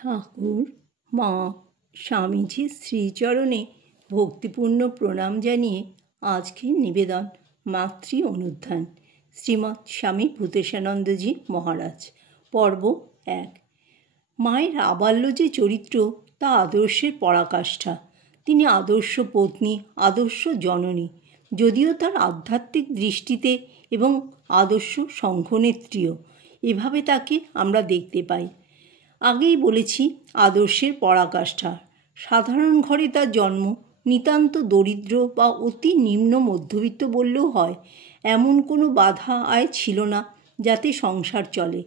ঠাকুর, মা, স্বামীজির শ্রীচরণে ভক্তিপূর্ণ প্রণাম জানিয়ে আজকের নিবেদন মাতৃ অনুধ্যান শ্রীমৎ স্বামী ভূতেশানন্দজি মহারাজ, পর্ব 1। মায়ের আবাল্য যে চরিত্র তা আদর্শের পরাকাষ্ঠা। তিনি আদর্শ পত্নী, আদর্শ জননী, যদিও তার আধ্যাত্মিক দৃষ্টিতে এবং আদর্শ সংঘনেত্রীও। এভাবে তাকে আমরা দেখতে পাই। আগেই বলেছি, আদর্শের পরাকাষ্ঠা। সাধারণ ঘরে তার জন্ম, নিতান্ত দরিদ্র বা অতি নিম্ন মধ্যবিত্ত বললেও হয়, এমন কোনো বাধা আয় ছিল না যাতে সংসার চলে।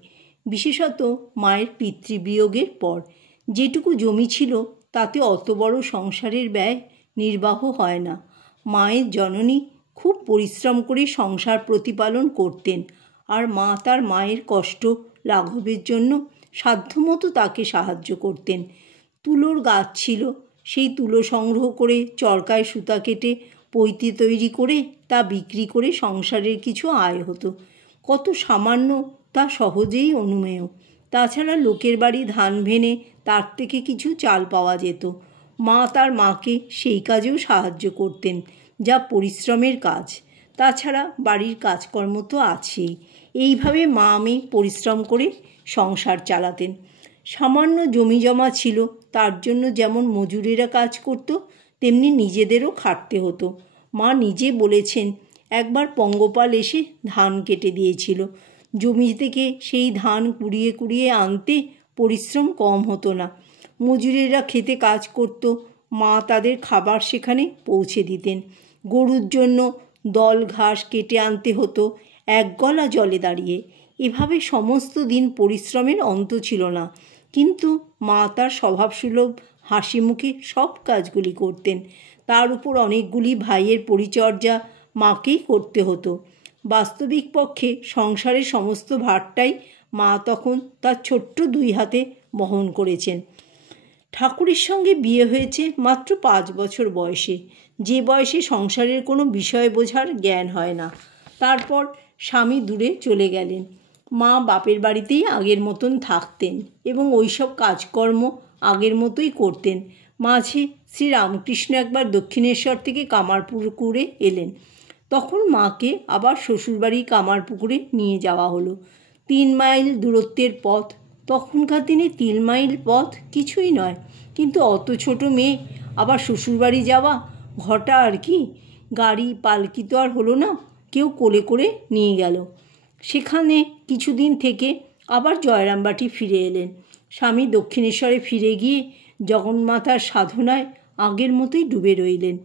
বিশেষত মায়ের পিতৃবিয়োগের পর যেটুকু জমি ছিল তাতে অত বড় সংসারের ব্যয় নির্বাহ হয় না। মায়ের জননী খুব পরিশ্রম করে সংসার প্রতিপালন করতেন, আর মা তার মায়ের কষ্ট লাঘবের জন্য সাধ্যমতো তাকে সাহায্য করতেন। তুলোর গাছ ছিল, সেই তুলো সংগ্রহ করে চরকায় সুতা কেটে পৈতে তৈরি করে তা বিক্রি করে সংসারের কিছু আয় হতো। কত সামান্য তা সহজেই অনুমেয়। তাছাড়া লোকের বাড়ি ধান ভেনে তার থেকে কিছু চাল পাওয়া যেত। মা তার মাকে সেই কাজেও সাহায্য করতেন, যা পরিশ্রমের কাজ। তাছাড়া বাড়ির কাজকর্ম তো আছেই। এইভাবে মা মেয়ে পরিশ্রম করে সংসার চালাতেন। সামান্য জমি জমা ছিল, তার জন্য যেমন মজুরেরা কাজ করত, তেমনি নিজেদেরও খাটতে হতো। মা নিজে বলেছেন, একবার পঙ্গপাল এসে ধান কেটে দিয়েছিল। জমি থেকে সেই ধান কুড়িয়ে কুড়িয়ে আনতে পরিশ্রম কম হতো না। মজুরেরা খেতে কাজ করত, মা তাদের খাবার সেখানে পৌঁছে দিতেন। গরুর জন্য দল ঘাস কেটে আনতে হতো এক গলা জলে দাঁড়িয়ে। এভাবে সমস্ত দিন পরিশ্রমের অন্ত ছিল না, কিন্তু মা তার স্বভাবসুলভ হাসি মুখে সব কাজগুলি করতেন। তার উপর অনেকগুলি ভাইয়ের পরিচর্যা মাকেই করতে হতো। বাস্তবিক পক্ষে সংসারের সমস্ত ভারটাই মা তখন তার ছোট্ট 2 হাতে বহন করেছেন। ঠাকুরের সঙ্গে বিয়ে হয়েছে মাত্র 5 বছর বয়সে, যে বয়সে সংসারের কোনো বিষয় বোঝার জ্ঞান হয় না। তারপর স্বামী দূরে চলে গেলেন। মা বাপের বাড়িতেই আগের মতন থাকতেন এবং ওইসব কাজকর্ম আগের মতোই করতেন। মাঝে শ্রীরামকৃষ্ণ একবার দক্ষিণেশ্বর থেকে কামারপুকুরে এলেন। তখন মাকে আবার শ্বশুরবাড়ি কামারপুকুরে নিয়ে যাওয়া হলো। 3 মাইল দূরত্বের পথ। তখনকার দিনে 3 মাইল পথ কিছুই নয়, কিন্তু অত ছোট মেয়ে আবার শ্বশুরবাড়ি যাওয়া ঘটা আর কি। গাড়ি পালকি তো আর হলো না, কেউ কোলে করে নিয়ে গেল। সেখানে কিছুদিন থেকে আবার জয়রামবাটি ফিরে এলেন। স্বামী দক্ষিণেশ্বরে ফিরে গিয়ে জগন্মাতার সাধনায় আগের মতোই ডুবে রইলেন।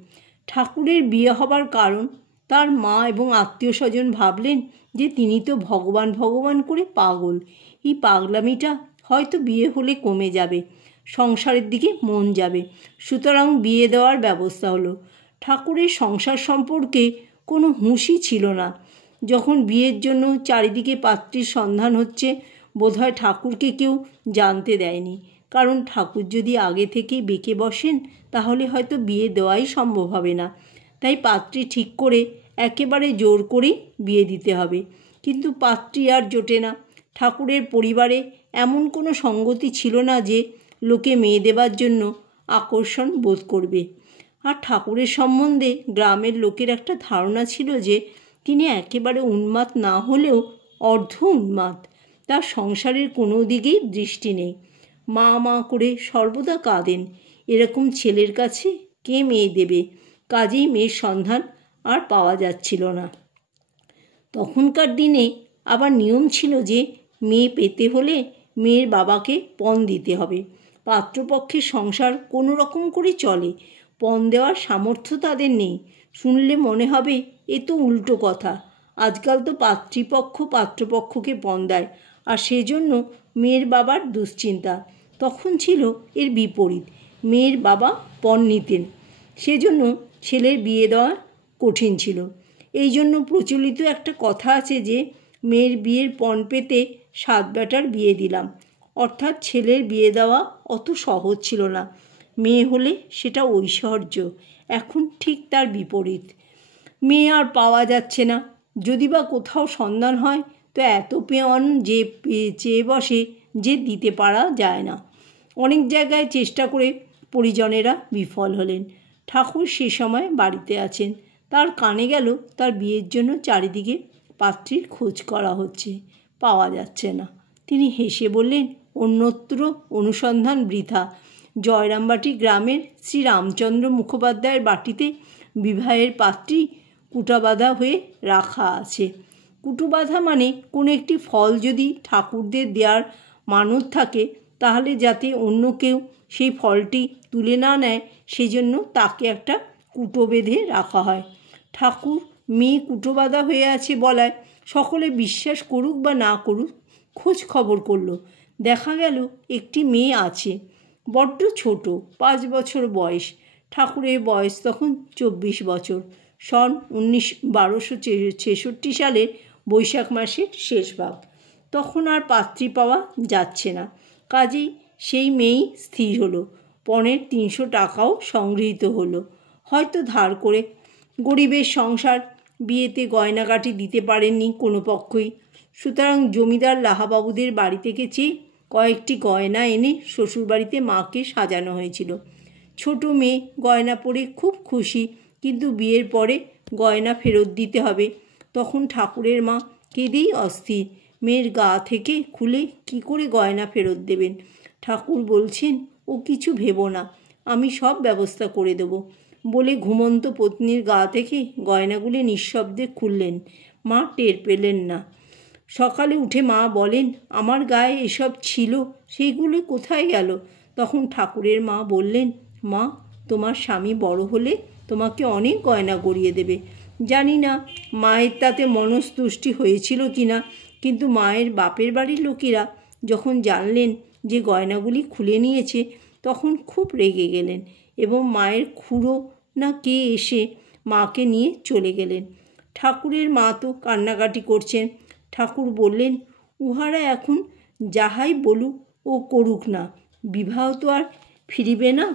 ঠাকুরের বিয়ে হবার কারণ, তার মা এবং আত্মীয় স্বজন ভাবলেন যে তিনি তো ভগবান ভগবান করে পাগল। এই পাগলামিটা হয়তো বিয়ে হলে কমে যাবে, সংসারের দিকে মন যাবে। সুতরাং বিয়ে দেওয়ার ব্যবস্থা হলো। ঠাকুরের সংসার সম্পর্কে কোনো হুঁশই ছিল না। যখন বিয়ের জন্য চারিদিকে পাত্রীর সন্ধান হচ্ছে, বোধহয় ঠাকুরকে কেউ জানতে দেয়নি। কারণ ঠাকুর যদি আগে থেকেই বেঁকে বসেন, তাহলে হয়তো বিয়ে দেওয়াই সম্ভব হবে না। তাই পাত্রী ঠিক করে একেবারে জোর করেই বিয়ে দিতে হবে। কিন্তু পাত্রী আর জোটে না। ঠাকুরের পরিবারে এমন কোনো সঙ্গতি ছিল না যে লোকে মেয়ে দেবার জন্য আকর্ষণ বোধ করবে। আর ঠাকুরের সম্বন্ধে গ্রামের লোকের একটা ধারণা ছিল যে তিনি একেবারে উন্মাদ না হলেও অর্ধ উন্মাদ। তার সংসারের কোনো দিকেই দৃষ্টি নেই। মা মা করে সর্বদা কাঁদেন। এরকম ছেলের কাছে কে মেয়ে দেবে? কাজেই মেয়ের সন্ধান আর পাওয়া যাচ্ছিল না। তখনকার দিনে আবার নিয়ম ছিল যে মেয়ে পেতে হলে মেয়ের বাবাকে পণ দিতে হবে। পাত্রপক্ষের সংসার কোনো রকম করে চলে, পণ দেওয়ার সামর্থ্য তাদের নেই। শুনলে মনে হবে এ তো উল্টো কথা। আজকাল তো পাত্রীপক্ষ পাত্রপক্ষকে পণ দেয়, আর সেজন্য মেয়ের বাবার দুশ্চিন্তা। তখন ছিল এর বিপরীত, মেয়ের বাবা পণ নিতেন, সেজন্য ছেলের বিয়ে দেওয়া কঠিন ছিল। এই জন্য প্রচলিত একটা কথা আছে যে মেয়ের বিয়ের পণ পেতে 7 বেটার বিয়ে দিলাম। অর্থাৎ ছেলের বিয়ে দেওয়া অত সহজ ছিল না। মেয়ে হলে সেটা ঐশ্বর্য। এখন ঠিক তার বিপরীত। মেয়ে আর পাওয়া যাচ্ছে না। যদি বা কোথাও সন্ধান হয় তো এত পেয়ন যে চেয়ে বসে যে দিতে পারা যায় না। অনেক জায়গায় চেষ্টা করে পরিজনেরা বিফল হলেন। ঠাকুর সে সময় বাড়িতে আছেন। তার কানে গেল তার বিয়ের জন্য চারিদিকে পাত্রীর খোঁজ করা হচ্ছে, পাওয়া যাচ্ছে না। তিনি হেসে বললেন, অন্যত্র অনুসন্ধান বৃথা। জয়রামবাটি গ্রামের শ্রী রামচন্দ্র মুখোপাধ্যায়ের বাটিতে বিবাহের পাত্রী কুটাবাঁধা হয়ে রাখা আছে। কুটুবাঁধা মানে কোনো একটি ফল যদি ঠাকুরদের দেওয়ার মানত থাকে, তাহলে যাতে অন্য কেউ সেই ফলটি তুলে না নেয়, সেজন্য তাকে একটা কুটো বেঁধে রাখা হয়। ঠাকুর মেয়ে কুটোবাঁধা হয়ে আছে বলায় সকলে বিশ্বাস করুক বা না করুক, খোঁজ খবর করল। দেখা গেল একটি মেয়ে আছে, বড্ড ছোট, 5 বছর বয়স। ঠাকুরের বয়স তখন 24 বছর। সন 1266 সালের বৈশাখ মাসের শেষ ভাগ। তখন আর পাত্রী পাওয়া যাচ্ছে না। কাজেই সেই মেয়েই স্থির হলো। পণের 300 টাকাও সংগৃহীত হলো, হয়তো ধার করে। গরিবের সংসার, বিয়েতে গয়নাগাটি দিতে পারেননি কোনো পক্ষই। সুতরাং জমিদার লাহাবাবুদের বাড়ি থেকে চেয়ে কয়েকটি গয়না এনে শ্বশুরবাড়িতে মাকে সাজানো হয়েছিল। ছোট মেয়ে গয়না পরে খুব খুশি, কিন্তু বিয়ের পরে গয়না ফেরত দিতে হবে। তখন ঠাকুরের মা কেঁদেই অস্থির। মেয়ের গা থেকে খুলে কি করে গয়না ফেরত দেবেন? ঠাকুর বলছেন, ও কিছু ভেবো না, আমি সব ব্যবস্থা করে দেব বলে ঘুমন্ত পত্নীর গা থেকে গয়নাগুলি নিঃশব্দে খুললেন। মা টের পেলেন না। সকালে উঠে মা বলেন, আমার গায়ে এসব ছিল, সেইগুলো কোথায় গেল? তখন ঠাকুরের মা বললেন, মা, তোমার স্বামী বড় হলে তোমাকে অনেক গয়না গড়িয়ে দেবে। জানি না মায়ের তাতে মনস্তুষ্টি হয়েছিল কি না, কিন্তু মায়ের বাপের বাড়ির লোকেরা যখন জানলেন যে গয়নাগুলি খুলে নিয়েছে, তখন খুব রেগে গেলেন এবং মায়ের খুড়ো না কে এসে মাকে নিয়ে চলে গেলেন। ঠাকুরের মা তো কান্নাকাটি করছেন। ঠাকুর বললেন, উহারা এখন যাহাই বলুক ও করুক না, বিবাহ তো আর ফিরিবে না।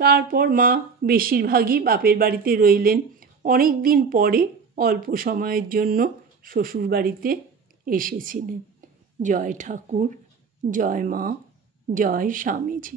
তারপর মা বেশিরভাগই বাপের বাড়িতে রইলেন। অনেক দিন পরে অল্প সময়ের জন্য শ্বশুরবাড়িতে এসেছিলেন। জয় ঠাকুর, জয় মা, জয় স্বামীজি।